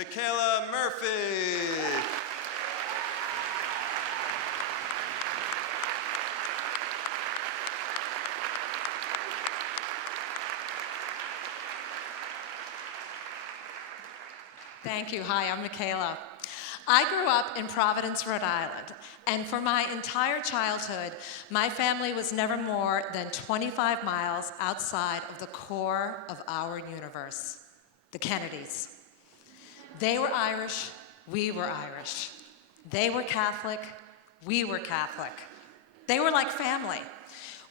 Michaela Murphy. Thank you. Hi, I'm Michaela. I grew up in Providence, Rhode Island, and for my entire childhood, my family was never more than 25 miles outside of the core of our universe, the Kennedys. They were Irish, we were Irish. They were Catholic, we were Catholic. They were like family.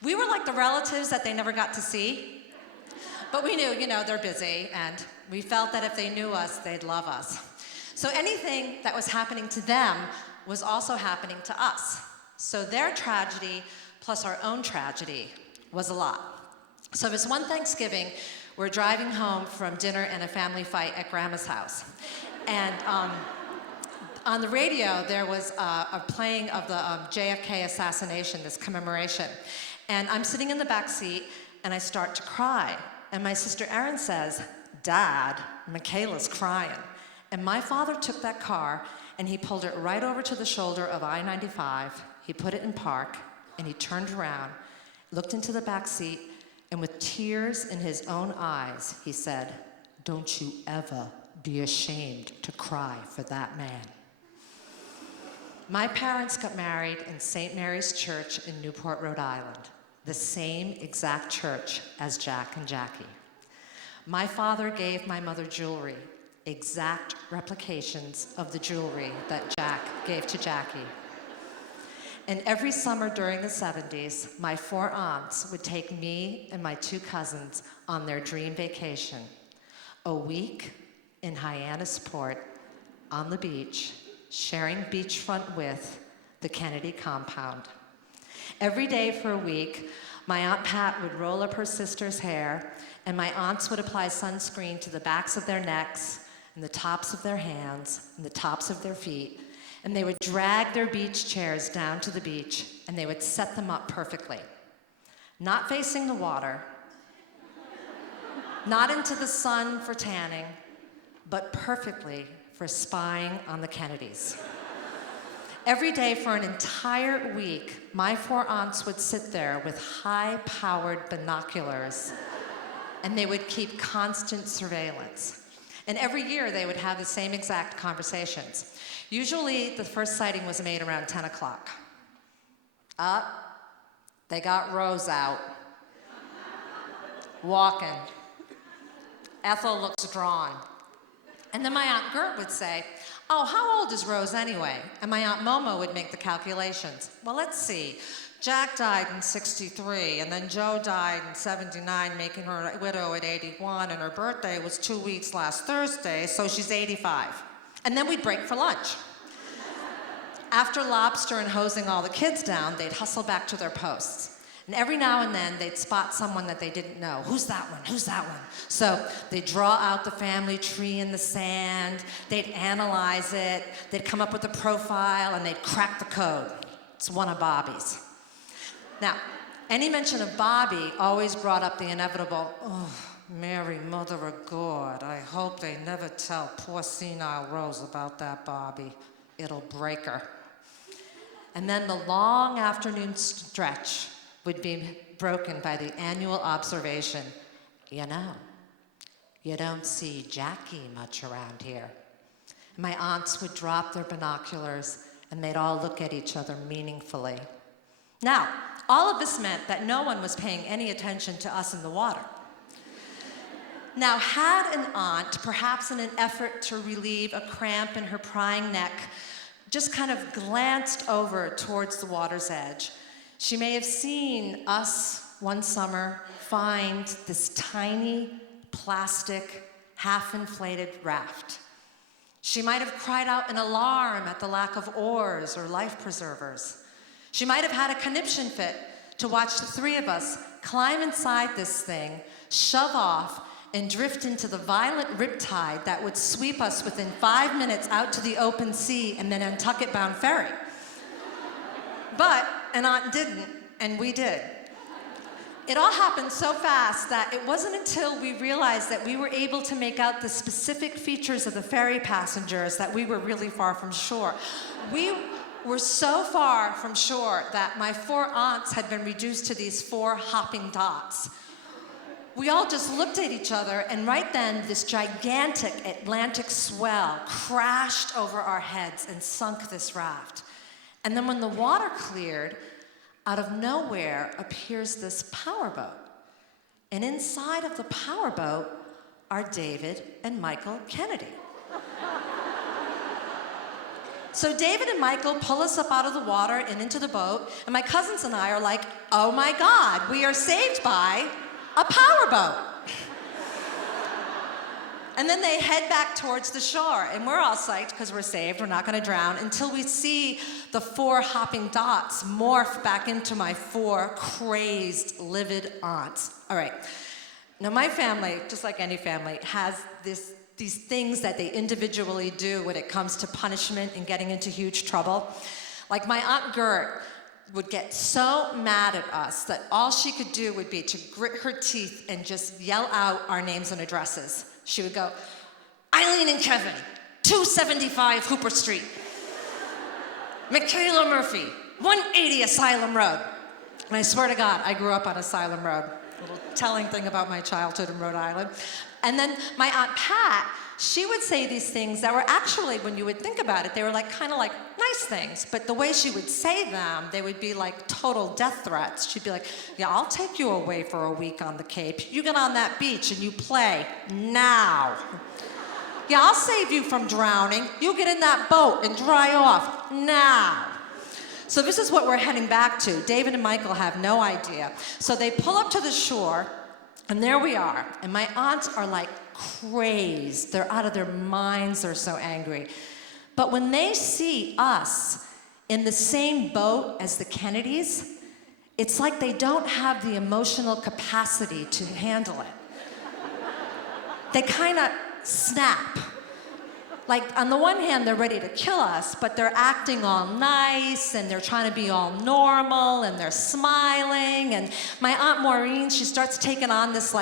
We were like the relatives that they never got to see, but we knew, they're busy, and we felt that if they knew us, they'd love us. So anything that was happening to them was also happening to us. So their tragedy plus our own tragedy was a lot. So this one Thanksgiving, we're driving home from dinner and a family fight at Grandma's house. And on the radio, there was a playing of the JFK assassination, this commemoration. And I'm sitting in the back seat, and I start to cry. And my sister Erin says, "Dad, Michaela's crying." And my father took that car, and he pulled it right over to the shoulder of I-95. He put it in park, and he turned around, looked into the back seat, and with tears in his own eyes, he said, "Don't you ever be ashamed to cry for that man." My parents got married in St. Mary's Church in Newport, Rhode Island, the same exact church as Jack and Jackie. My father gave my mother jewelry, exact replications of the jewelry that Jack gave to Jackie. And every summer during the 70s, my 4 aunts would take me and my 2 cousins on their dream vacation, a week in Hyannisport on the beach, sharing beachfront with the Kennedy compound. Every day for a week, my Aunt Pat would roll up her sister's hair, and my aunts would apply sunscreen to the backs of their necks, and the tops of their hands, and the tops of their feet, and they would drag their beach chairs down to the beach, and they would set them up perfectly. Not facing the water, not into the sun for tanning, but perfectly for spying on the Kennedys. Every day for an entire week, my 4 aunts would sit there with high-powered binoculars, and they would keep constant surveillance. And every year, they would have the same exact conversations. Usually, the first sighting was made around 10 o'clock. They got Rose out, walking. Ethel looks drawn. And then my Aunt Gert would say, "Oh, how old is Rose anyway?" And my Aunt Momo would make the calculations. "Well, let's see. Jack died in 63, and then Joe died in 79, making her a widow at 81, and her birthday was 2 weeks last Thursday, so she's 85. And then we'd break for lunch. After lobster and hosing all the kids down, they'd hustle back to their posts. And every now and then, they'd spot someone that they didn't know. Who's that one? Who's that one? So they'd draw out the family tree in the sand, they'd analyze it, they'd come up with a profile, and they'd crack the code. It's one of Bobby's. Now, any mention of Bobby always brought up the inevitable, "Oh, Mary, Mother of God, I hope they never tell poor senile Rose about that Bobby. It'll break her." And then the long afternoon stretch would be broken by the annual observation, "You don't see Jackie much around here." And my aunts would drop their binoculars, and they'd all look at each other meaningfully. Now, all of this meant that no one was paying any attention to us in the water. Now, had an aunt, perhaps in an effort to relieve a cramp in her prying neck, just kind of glanced over towards the water's edge, she may have seen us one summer find this tiny, plastic, half-inflated raft. She might have cried out in alarm at the lack of oars or life preservers. She might have had a conniption fit to watch the 3 of us climb inside this thing, shove off, and drift into the violent riptide that would sweep us within 5 minutes out to the open sea and then Nantucket-bound ferry. But an aunt didn't, and we did. It all happened so fast that it wasn't until we realized that we were able to make out the specific features of the ferry passengers that we were really far from shore. We were so far from shore that my 4 aunts had been reduced to these 4 hopping dots. We all just looked at each other, and right then, this gigantic Atlantic swell crashed over our heads and sunk this raft. And then when the water cleared, out of nowhere appears this powerboat. And inside of the powerboat are David and Michael Kennedy. So David and Michael pull us up out of the water and into the boat, and my cousins and I are like, oh my God, we are saved by a powerboat. And then they head back towards the shore, and we're all psyched because we're saved, we're not gonna drown, until we see the 4 hopping dots morph back into my 4 crazed, livid aunts. All right, now my family, just like any family, has these things that they individually do when it comes to punishment and getting into huge trouble. Like my Aunt Gert would get so mad at us that all she could do would be to grit her teeth and just yell out our names and addresses. She would go, Eileen and Kevin, 275 Hooper Street. Michaela Murphy, 180 Asylum Road. And I swear to God, I grew up on Asylum Road. A little telling thing about my childhood in Rhode Island. And then my Aunt Pat, she would say these things that were actually, when you would think about it, they were like kind of like nice things. But the way she would say them, they would be like total death threats. She'd be like, yeah, I'll take you away for a week on the Cape. You get on that beach and you play now. Yeah, I'll save you from drowning. You get in that boat and dry off now. So this is what we're heading back to. David and Michael have no idea. So they pull up to the shore, and there we are. And my aunts are like crazed. They're out of their minds. They're so angry. But when they see us in the same boat as the Kennedys, it's like they don't have the emotional capacity to handle it. They kind of snap. Like, on the one hand, they're ready to kill us, but they're acting all nice, and they're trying to be all normal, and they're smiling. And my Aunt Maureen, she starts taking on this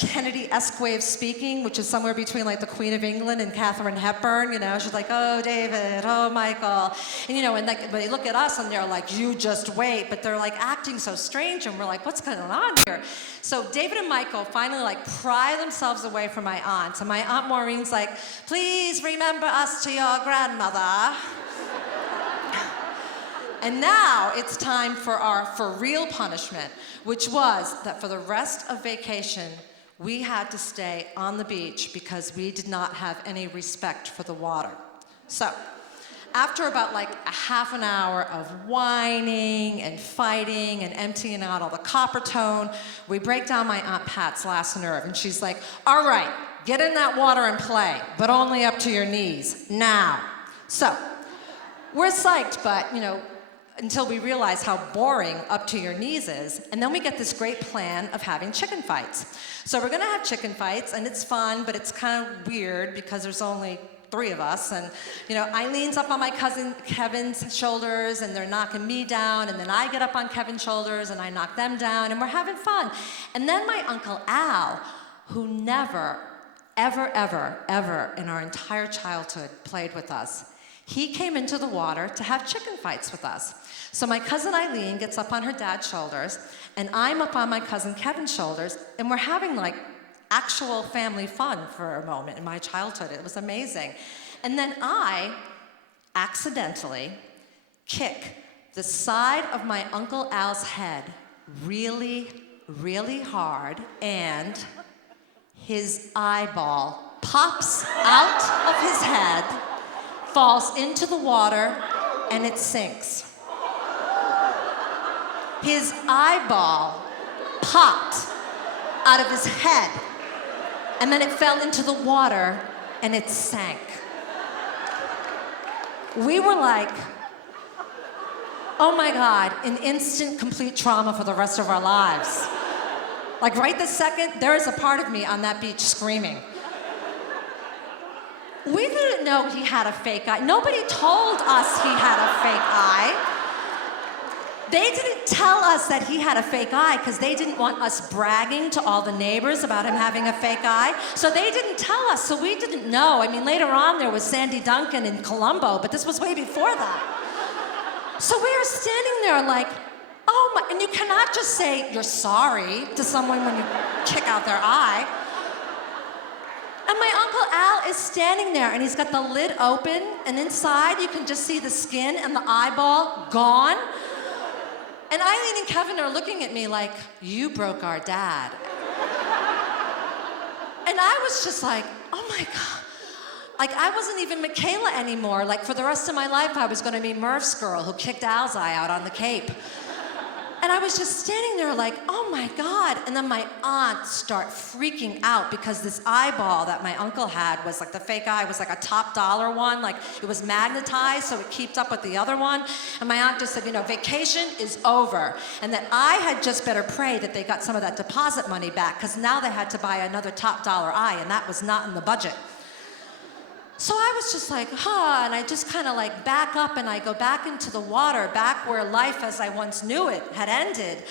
Kennedy-esque way of speaking, which is somewhere between like the Queen of England and Katharine Hepburn. You know, she's like, oh, David, oh, Michael. And, you know, and like, but they look at us, and they're like, you just wait. But they're like acting so strange, and we're like, what's going on here? So David and Michael finally like pry themselves away from my aunt. And my Aunt Maureen's like, please remember us to your grandmother. And now it's time for our for real punishment, which was that for the rest of vacation, we had to stay on the beach because we did not have any respect for the water. So after about like a half an hour of whining and fighting and emptying out all the copper tone, we break down my Aunt Pat's last nerve, and she's like, all right, get in that water and play, but only up to your knees, now. So we're psyched, but you know, until we realize how boring up to your knees is, and then we get this great plan of having chicken fights. So we're gonna have chicken fights, and it's fun, but it's kind of weird because there's only 3 of us, and you know, Eileen's up on my cousin Kevin's shoulders, and they're knocking me down, and then I get up on Kevin's shoulders, and I knock them down, and we're having fun. And then my Uncle Al, who never, ever, ever, ever in our entire childhood played with us, he came into the water to have chicken fights with us. So my cousin Eileen gets up on her dad's shoulders, and I'm up on my cousin Kevin's shoulders, and we're having like actual family fun for a moment in my childhood. It was amazing. And then I accidentally kick the side of my Uncle Al's head really, really hard, and his eyeball pops out of his head, falls into the water, and it sinks. His eyeball popped out of his head, and then it fell into the water, and it sank. We were like, oh my God, in instant, complete trauma for the rest of our lives. Like right this second, there is a part of me on that beach screaming. We didn't know he had a fake eye. Nobody told us he had a fake eye. They didn't tell us that he had a fake eye because they didn't want us bragging to all the neighbors about him having a fake eye. So they didn't tell us, so we didn't know. I mean, later on there was Sandy Duncan in Colombo, but this was way before that. So we were standing there like, oh my, and you cannot just say you're sorry to someone when you kick out their eye. And my Uncle Al is standing there, and he's got the lid open, and inside you can just see the skin and the eyeball gone. And Eileen and Kevin are looking at me like, you broke our dad. And I was just like, oh my God. Like, I wasn't even Michaela anymore. Like, for the rest of my life, I was gonna be Murph's girl who kicked Al's eye out on the Cape. And I was just standing there like, oh my God. And then my aunts start freaking out because this eyeball that my uncle had was like, the fake eye was like a top dollar one. Like, it was magnetized so it kept up with the other one. And my aunt just said, you know, vacation is over. And that I had just better pray that they got some of that deposit money back because now they had to buy another top dollar eye and that was not in the budget. So I was just like, and I just kind of like back up and I go back into the water, back where life as I once knew it had ended.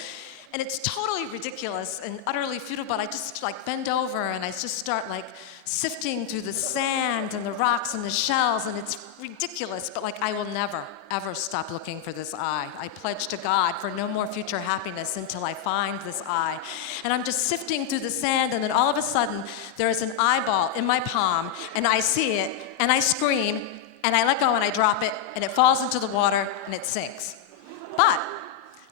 And it's totally ridiculous and utterly futile, but I just like bend over and I just start like sifting through the sand and the rocks and the shells, and it's ridiculous, but like I will never, ever stop looking for this eye. I pledge to God for no more future happiness until I find this eye. And I'm just sifting through the sand, and then all of a sudden, there is an eyeball in my palm, and I see it, and I scream, and I let go and I drop it, and it falls into the water, and it sinks. But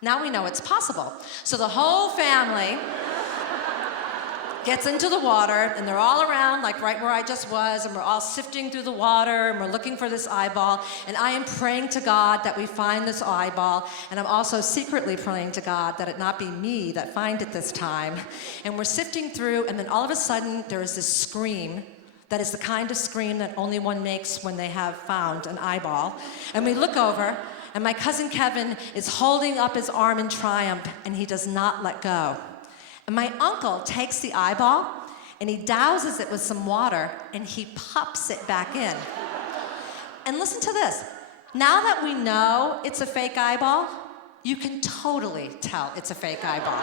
now we know it's possible. So the whole family gets into the water, and they're all around, like right where I just was, and we're all sifting through the water, and we're looking for this eyeball, and I am praying to God that we find this eyeball, and I'm also secretly praying to God that it not be me that find it this time. And we're sifting through, and then all of a sudden, there is this scream that is the kind of scream that only one makes when they have found an eyeball. And we look over, and my cousin Kevin is holding up his arm in triumph, and he does not let go. And my uncle takes the eyeball, and he douses it with some water, and he pops it back in. And listen to this. Now that we know it's a fake eyeball, you can totally tell it's a fake eyeball.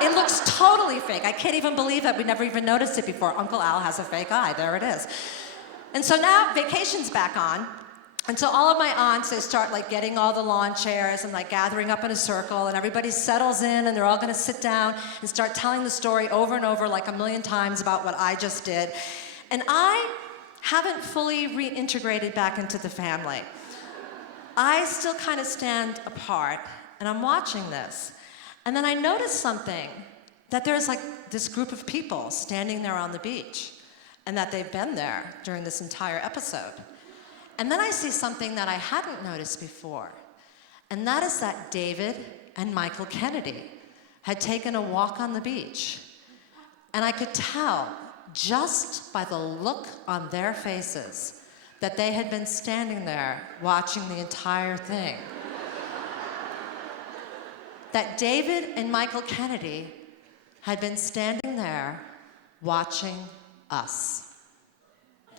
It looks totally fake. I can't even believe that we never even noticed it before. Uncle Al has a fake eye. There it is. And so now vacation's back on. And so all of my aunts, they start like getting all the lawn chairs and like gathering up in a circle, and everybody settles in, and they're all gonna sit down and start telling the story over and over like a million times about what I just did. And I haven't fully reintegrated back into the family. I still kind of stand apart, and I'm watching this. And then I notice something, that there's like this group of people standing there on the beach, and that they've been there during this entire episode. And then I see something that I hadn't noticed before, and that is that David and Michael Kennedy had taken a walk on the beach. And I could tell just by the look on their faces that they had been standing there watching the entire thing. That David and Michael Kennedy had been standing there watching us.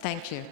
Thank you.